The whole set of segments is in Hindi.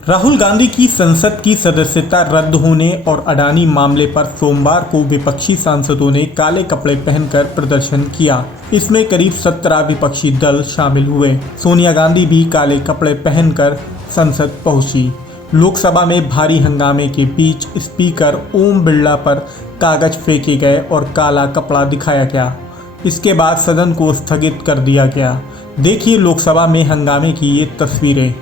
राहुल गांधी की संसद की सदस्यता रद्द होने और अडानी मामले पर सोमवार को विपक्षी सांसदों ने काले कपड़े पहनकर प्रदर्शन किया। इसमें करीब 17 विपक्षी दल शामिल हुए। सोनिया गांधी भी काले कपड़े पहनकर संसद पहुंची। लोकसभा में भारी हंगामे के बीच स्पीकर ओम बिरला पर कागज फेंके गए और काला कपड़ा दिखाया गया। इसके बाद सदन को स्थगित कर दिया गया। देखिए लोकसभा में हंगामे की ये तस्वीरें।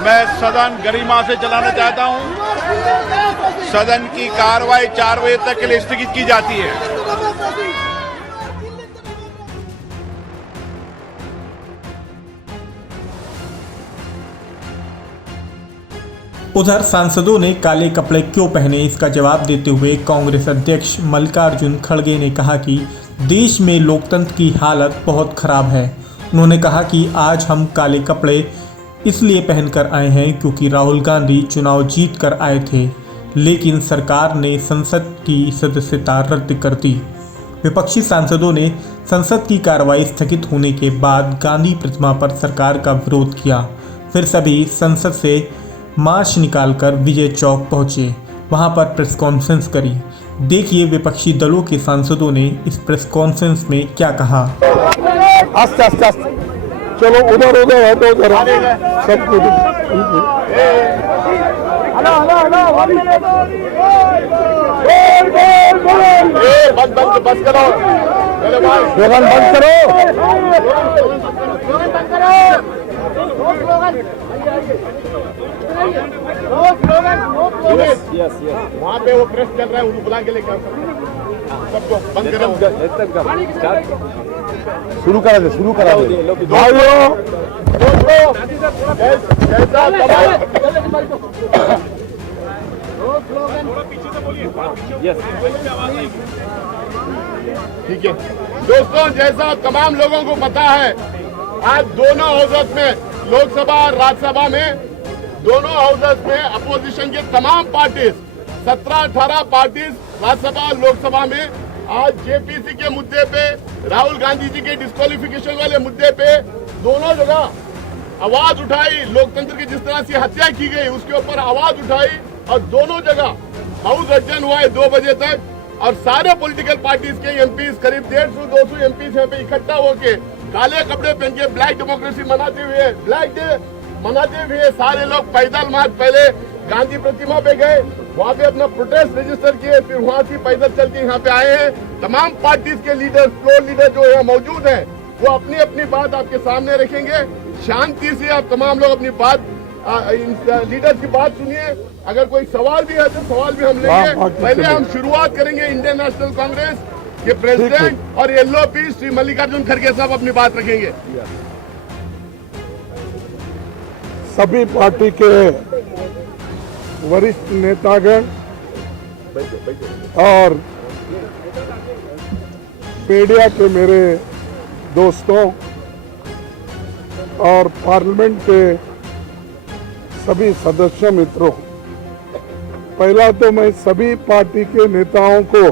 मैं सदन गरिमा से चलाना चाहता हूं। सदन की कार्रवाई 4 बजे तक के लिए स्थगित की जाती है। उधर सांसदों ने काले कपड़े क्यों पहने, इसका जवाब देते हुए कांग्रेस अध्यक्ष मल्लिकार्जुन खड़गे ने कहा कि देश में लोकतंत्र की हालत बहुत खराब है। उन्होंने कहा कि आज हम काले कपड़े इसलिए पहनकर आए हैं क्योंकि राहुल गांधी चुनाव जीत कर आए थे, लेकिन सरकार ने संसद की सदस्यता रद्द कर दी। विपक्षी सांसदों ने संसद की कार्रवाई स्थगित होने के बाद गांधी प्रतिमा पर सरकार का विरोध किया। फिर सभी संसद से मार्च निकालकर विजय चौक पहुंचे। वहां पर प्रेस कॉन्फ्रेंस करी। देखिए विपक्षी दलों के सांसदों ने इस प्रेस कॉन्फ्रेंस में क्या कहा। आस्ते आस्ते आस्ते चलो, उधर उधर है तो उधर सब कुछ बंद करो, स्लोगन बंद करो। वहाँ पे वो प्रेस चल रहा है, उनको बुला के लेकर सबको बंद करो। शुरू करा दे भाइयों। ठीक है दोस्तों, जैसा तमाम लोगों को पता है, आज दोनों हाउसेस में, लोकसभा और राज्यसभा में, दोनों हाउसेस में अपोजिशन के तमाम पार्टीज, 17-18 पार्टीज राज्यसभा और लोकसभा में आज जेपीसी के मुद्दे पे, राहुल गांधी जी के डिस्क्वालिफिकेशन वाले मुद्दे पे दोनों जगह आवाज उठाई। लोकतंत्र की जिस तरह से हत्या की गई उसके ऊपर आवाज उठाई और दोनों जगह हाउस अडजन हुआ है 2 बजे तक। और सारे पॉलिटिकल पार्टीज के एमपीज, करीब 150-200 एमपीज यहाँ पे इकट्ठा होके काले कपड़े पहन के ब्लैक डेमोक्रेसी मनाते हुए, ब्लैक डे मनाते हुए सारे लोग पैदल मार्च पहले गांधी प्रतिमा पे गए, वहाँ पे अपना प्रोटेस्ट रजिस्टर किए, फिर वहाँ से पैदल चल के यहाँ पे आए हैं। तमाम पार्टीज के लीडर, फ्लोर लीडर जो यहाँ मौजूद हैं, वो अपनी अपनी बात आपके सामने रखेंगे। शांति से आप तमाम लोग अपनी बात, लीडर की बात सुनिए। अगर कोई सवाल भी है तो सवाल भी हम लेंगे। पहले हम शुरुआत करेंगे इंडियन नेशनल कांग्रेस के प्रेसिडेंट और एलओपी श्री मल्लिकार्जुन खड़गे साहब अपनी बात रखेंगे। सभी पार्टी के वरिष्ठ नेतागण और मीडिया के मेरे दोस्तों और पार्लियामेंट के सभी सदस्य मित्रों, पहला तो मैं सभी पार्टी के नेताओं को,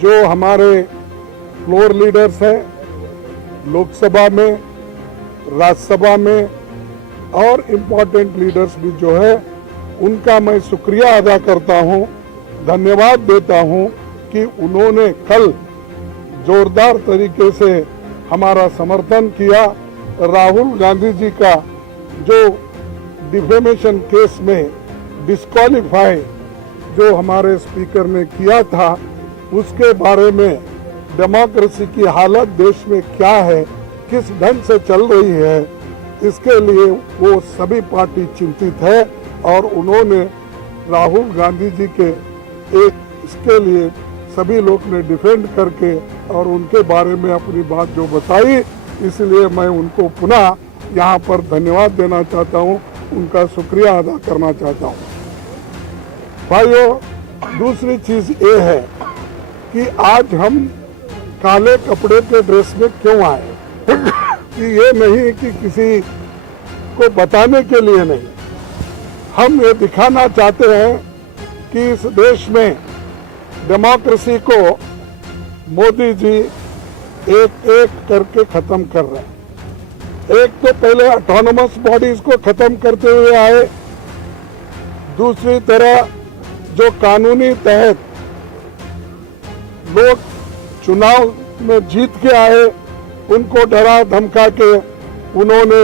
जो हमारे फ्लोर लीडर्स हैं लोकसभा में, राज्यसभा में, और इम्पोर्टेंट लीडर्स भी जो है, उनका मैं शुक्रिया अदा करता हूं, धन्यवाद देता हूं कि उन्होंने कल जोरदार तरीके से हमारा समर्थन किया। राहुल गांधी जी का जो डिफेमेशन केस में डिस्क्वालीफाई जो हमारे स्पीकर ने किया था, उसके बारे में डेमोक्रेसी की हालत देश में क्या है, किस ढंग से चल रही है, इसके लिए वो सभी पार्टी चिंतित है। और उन्होंने राहुल गांधी जी के इसके लिए सभी लोग ने डिफेंड करके और उनके बारे में अपनी बात जो बताई, इसलिए मैं उनको पुनः यहाँ पर धन्यवाद देना चाहता हूँ, उनका शुक्रिया अदा करना चाहता हूँ। भाइयों, दूसरी चीज ये है कि आज हम काले कपड़े के ड्रेस में क्यों आए कि ये नहीं कि किसी को बताने के लिए नहीं, हम ये दिखाना चाहते हैं कि इस देश में डेमोक्रेसी को मोदी जी एक एक करके खत्म कर रहे हैं। एक तो पहले ऑटोनोमस बॉडीज को खत्म करते हुए आए, दूसरी तरह जो कानूनी तहत लोग चुनाव में जीत के आए उनको डरा धमका के उन्होंने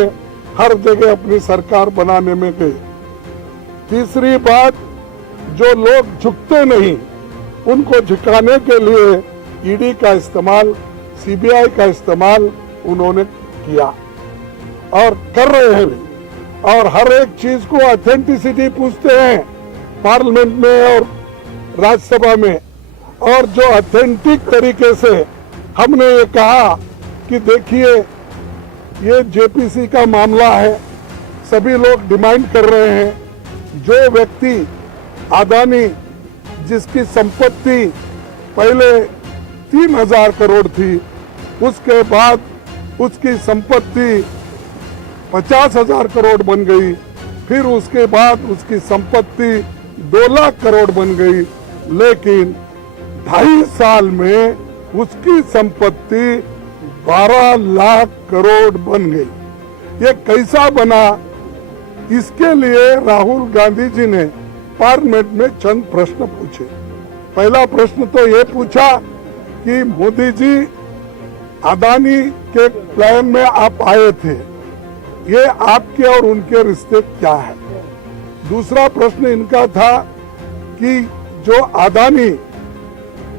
हर जगह अपनी सरकार बनाने में गए। तीसरी बात, जो लोग झुकते नहीं उनको झुकाने के लिए ईडी का इस्तेमाल, सीबीआई का इस्तेमाल उन्होंने किया और कर रहे हैं भी। और हर एक चीज को ऑथेंटिसिटी पूछते हैं पार्लियामेंट में और राज्यसभा में। और जो ऑथेंटिक तरीके से हमने ये कहा कि देखिए ये जेपीसी का मामला है, सभी लोग डिमांड कर रहे हैं। जो व्यक्ति अदानी जिसकी संपत्ति पहले 3,000 करोड़ थी, उसके बाद उसकी संपत्ति 50,000 करोड़ बन गई, फिर उसके बाद उसकी संपत्ति 2 लाख करोड़ बन गई, लेकिन 2.5 साल में उसकी संपत्ति 12 लाख करोड़ बन गई। ये कैसा बना? इसके लिए राहुल गांधी जी ने पार्लियामेंट में चंद प्रश्न पूछे। पहला प्रश्न तो ये पूछा कि मोदी जी अदानी के प्लान में आप आए थे, ये आपके और उनके रिश्ते क्या है? दूसरा प्रश्न इनका था कि जो अदानी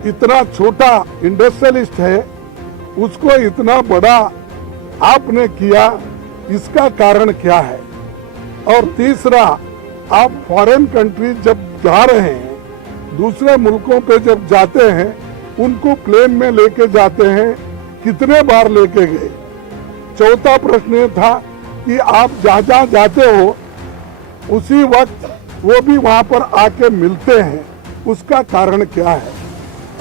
इतना छोटा इंडस्ट्रियलिस्ट है उसको इतना बड़ा आपने किया, इसका कारण क्या है? और तीसरा, आप फॉरेन कंट्री जब जा रहे हैं, दूसरे मुल्कों पे जब जाते हैं, उनको प्लेन में लेके जाते हैं, कितने बार लेके गए? चौथा प्रश्न ये था कि आप जहाँ जहाँ जाते हो उसी वक्त वो भी वहाँ पर आके मिलते हैं, उसका कारण क्या है?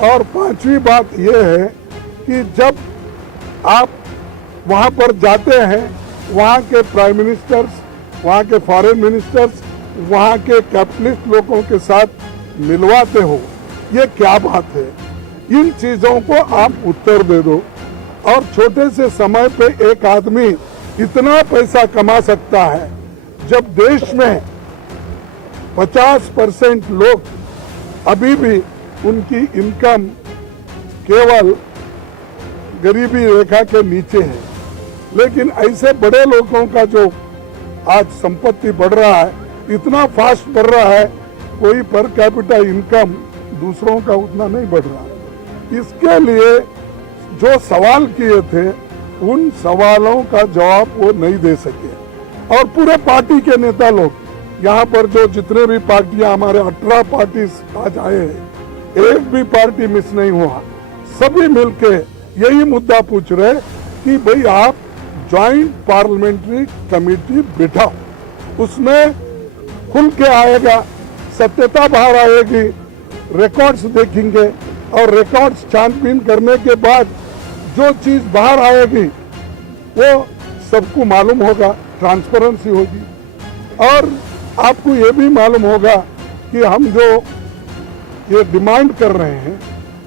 और पांचवी बात यह है कि जब आप वहाँ पर जाते हैं, वहाँ के प्राइम मिनिस्टर्स, वहाँ के फॉरेन मिनिस्टर्स, वहाँ के कैपिटलिस्ट लोगों के साथ मिलवाते हो, ये क्या बात है? इन चीजों को आप उत्तर दे दो। और छोटे से समय पे एक आदमी इतना पैसा कमा सकता है जब देश में 50% लोग अभी भी उनकी इनकम केवल गरीबी रेखा के नीचे है। लेकिन ऐसे बड़े लोगों का जो आज संपत्ति बढ़ रहा है, इतना फास्ट बढ़ रहा है, कोई पर कैपिटा इनकम दूसरों का उतना नहीं बढ़ रहा है। इसके लिए जो सवाल किए थे, उन सवालों का जवाब वो नहीं दे सके। और पूरे पार्टी के नेता लोग यहाँ पर जो जितने भी पार्टियां, हमारे 18 पार्टी आज आए हैं, एक भी पार्टी मिस नहीं हुआ। सभी मिलके यही मुद्दा पूछ रहे कि भाई आप ज्वाइंट पार्लियामेंट्री कमेटी बिठाओ, उसमें खुल के आएगा, सत्यता बाहर आएगी, रिकॉर्ड्स देखेंगे और रिकॉर्ड्स छानबीन करने के बाद जो चीज बाहर आएगी वो सबको मालूम होगा, ट्रांसपेरेंसी होगी। और आपको ये भी मालूम होगा कि हम जो ये डिमांड कर रहे हैं,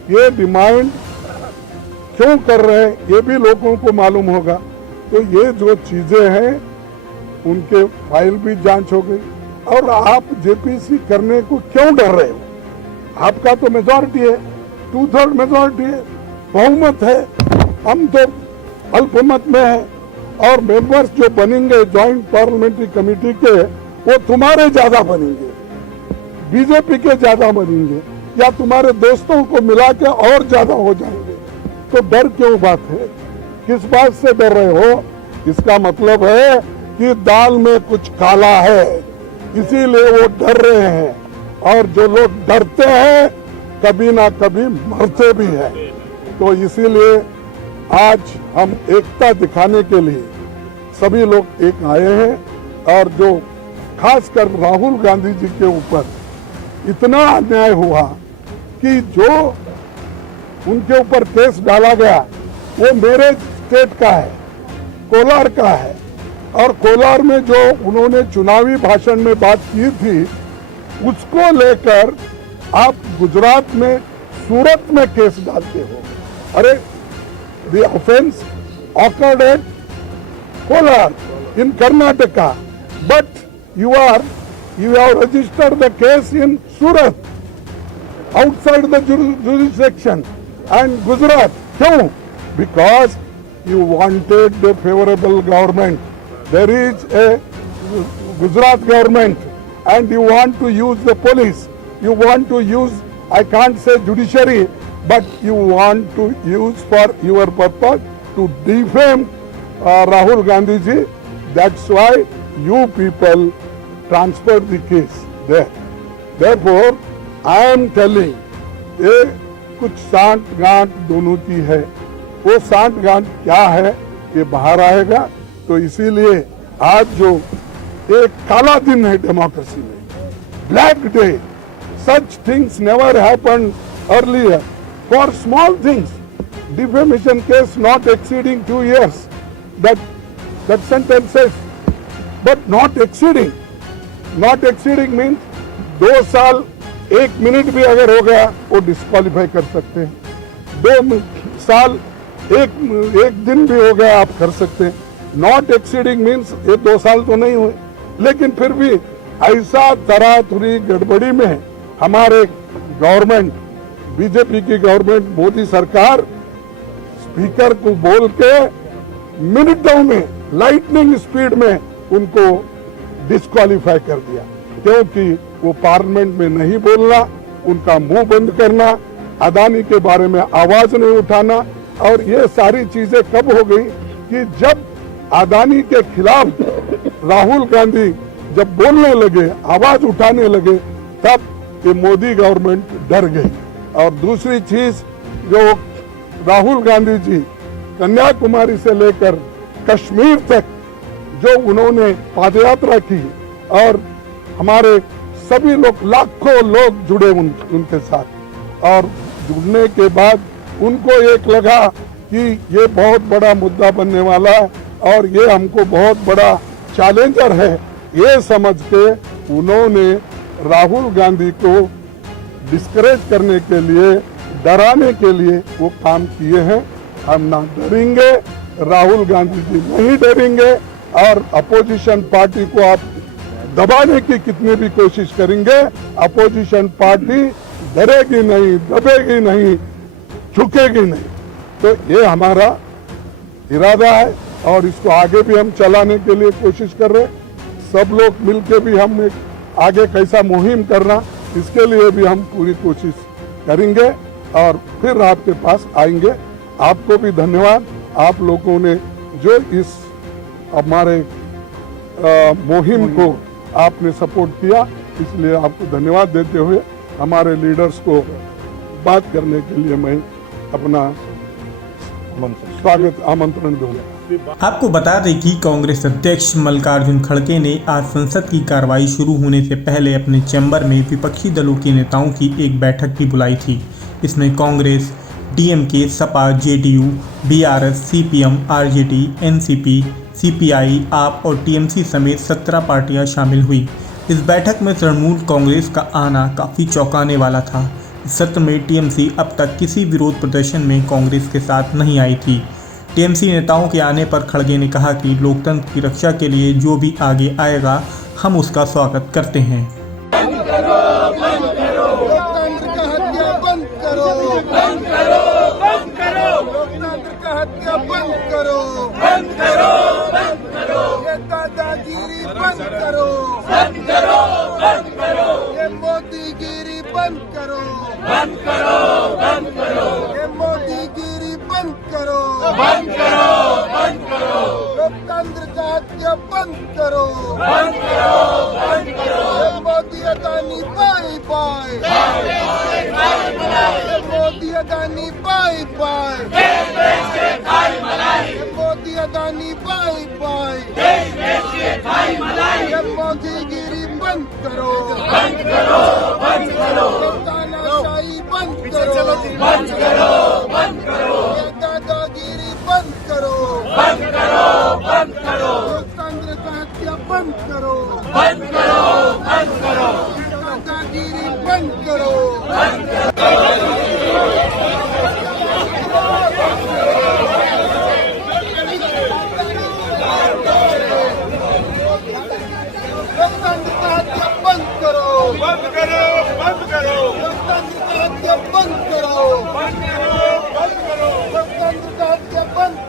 ये डिमांड क्यों कर रहे हैं, ये भी लोगों को मालूम होगा। तो ये जो चीजें हैं उनके फाइल भी जांच हो गई। और आप जेपीसी करने को क्यों डर रहे हो? आपका तो मेजॉरिटी है, 2/3 मेजॉरिटी है, बहुमत है, हम तो अल्पमत में है। और मेंबर्स जो बनेंगे ज्वाइंट पार्लियामेंट्री कमेटी के, वो तुम्हारे ज्यादा बनेंगे, बीजेपी के ज्यादा बनेंगे, या तुम्हारे दोस्तों को मिला के और ज्यादा हो जाएंगे। तो डर क्यों बात है? किस बात से डर रहे हो? इसका मतलब है कि दाल में कुछ काला है, इसीलिए वो डर रहे हैं। और जो लोग डरते हैं कभी ना कभी मरते भी हैं। तो इसीलिए आज हम एकता दिखाने के लिए सभी लोग एक आए हैं। और जो खासकर राहुल गांधी जी के ऊपर इतना अन्याय हुआ कि जो उनके ऊपर केस डाला गया वो मेरे स्टेट का है, कोलार का है, और कोलार में जो उन्होंने चुनावी भाषण में बात की थी, उसको लेकर आप गुजरात में, सूरत में केस डालते हो। अरे, the offence occurred at Kolar in Karnataka, but you have registered the case in Surat, outside the jurisdiction, and Gujarat. Kyun? Because you wanted the favorable government. There is a Gujarat government, and you want to use the police. You want to use, I can't say judiciary, but you want to use for your purpose to defame Rahul Gandhi ji. That's why you people transferred the case there. Therefore, I am telling, ये कुछ सांठ गांठ दोनों की है। वो सांठ गांठ क्या है ये बाहर आएगा। तो इसीलिए आज जो एक काला दिन है डेमोक्रेसी में, black day, such things never happened earlier. For small things, defamation case not exceeding 2 years, that sentence says, but not exceeding means 2 साल 1 मिनट भी अगर हो गया वो डिस्क्वालीफाई कर सकते हैं। 2 साल 1 दिन भी हो गया आप कर सकते हैं। नॉट एक्सीडिंग मीन्स ये 2 साल तो नहीं हुए, लेकिन फिर भी ऐसा तरातुरी गड़बड़ी में हमारे गवर्नमेंट, बीजेपी की गवर्नमेंट, मोदी सरकार स्पीकर को बोल के मिनटों में, लाइटनिंग स्पीड में उनको डिस्क्वालीफाई कर दिया, क्योंकि वो पार्लियामेंट में नहीं बोलना, उनका मुंह बंद करना, अदानी के बारे में आवाज नहीं उठाना। और ये सारी चीजें कब हो गई कि जब अदानी के खिलाफ राहुल गांधी जब बोलने लगे, आवाज उठाने लगे, तब ये मोदी गवर्नमेंट डर गई। और दूसरी चीज, जो राहुल गांधी जी कन्याकुमारी से लेकर कश्मीर तक जो उन्होंने पदयात्रा की, और हमारे सभी लोग, लाखों लोग जुड़े उनके साथ, और जुड़ने के बाद उनको एक लगा कि ये बहुत बड़ा मुद्दा बनने वाला है और ये हमको बहुत बड़ा चैलेंजर है, ये समझ के उन्होंने राहुल गांधी को डिस्करेज करने के लिए, डराने के लिए वो काम किए हैं। हम ना डरेंगे, राहुल गांधी जी नहीं डरेंगे, और अपोजिशन पार्टी को आप दबाने की कितनी भी कोशिश करेंगे, अपोजिशन पार्टी डरेगी नहीं, दबेगी नहीं, झुकेगी नहीं। तो ये हमारा इरादा है और इसको आगे भी हम चलाने के लिए कोशिश कर रहे हैं। सब लोग मिलके भी हम एक आगे कैसा मुहिम करना, इसके लिए भी हम पूरी कोशिश करेंगे और फिर आपके पास आएंगे। आपको भी धन्यवाद, आप लोगों ने जो इस हमारे मुहिम को आपने सपोर्ट किया, इसलिए आपको धन्यवाद देते हुए हमारे लीडर्स को बात करने के लिए मैं अपना स्वागत आमंत्रण दूंगा। आपको बता दें कि कांग्रेस अध्यक्ष मल्लिकार्जुन खड़गे ने आज संसद की कार्रवाई शुरू होने से पहले अपने चैम्बर में विपक्षी दलों के नेताओं की एक बैठक भी बुलाई थी। इसमें Congress, DMK, Sapa, JDU, BRS, CPM, RJD, NCP, CPI, आप और टीएमसी समेत 17 पार्टियां शामिल हुई। इस बैठक में तृणमूल कांग्रेस का आना काफ़ी चौंकाने वाला था। इस सत्र में टीएमसी अब तक किसी विरोध प्रदर्शन में कांग्रेस के साथ नहीं आई थी। टीएमसी नेताओं के आने पर खड़गे ने कहा कि लोकतंत्र की रक्षा के लिए जो भी आगे आएगा, हम उसका स्वागत करते हैं। मोदीगिरी बंद करो, बंद करो, बंद करो। ये मोदीगिरी बंद करो, बंद करो, बंद करो। लोकतंत्र का हत्या बंद करो, बंद करो, बंद करो। ये Modi Adani bye bye, Modi Adani bye bye, Modi Adani bye bye. ये मोदीगिरी बंद करो, बंद करो, बंद करो। तानाशाही बंद करो, बंद